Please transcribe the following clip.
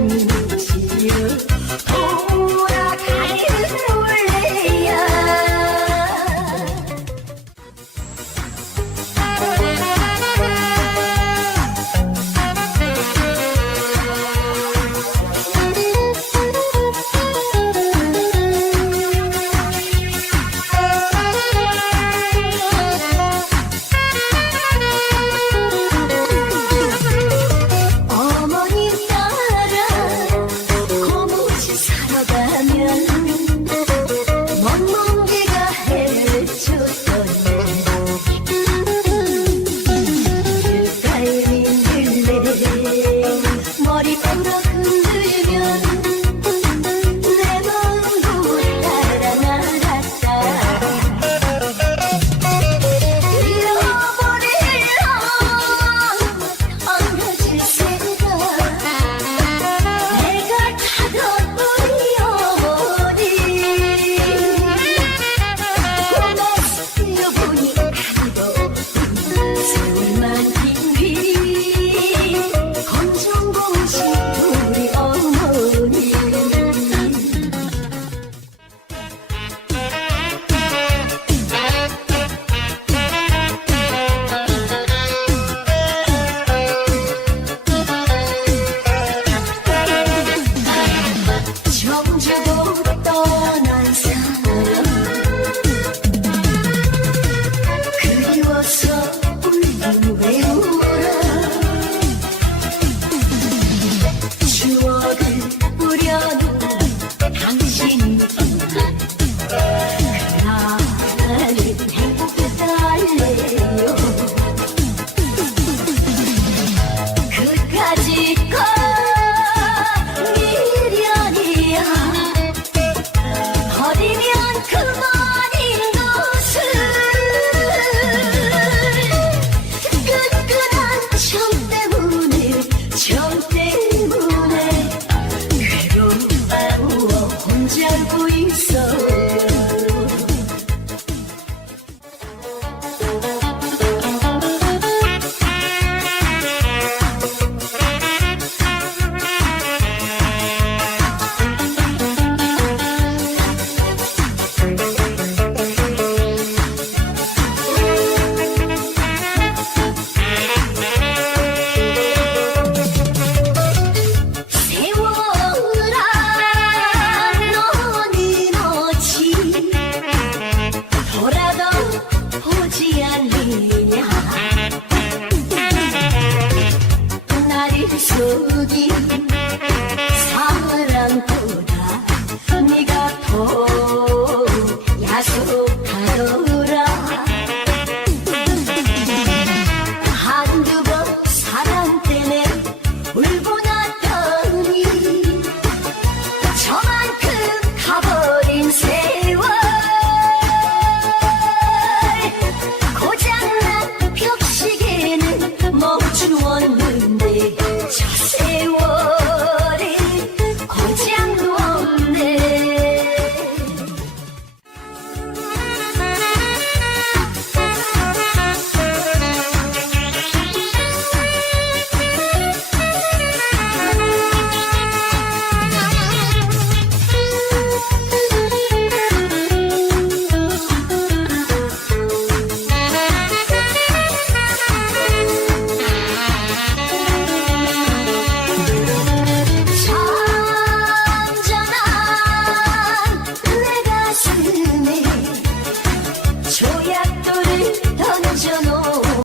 무심 Onde é arco-íris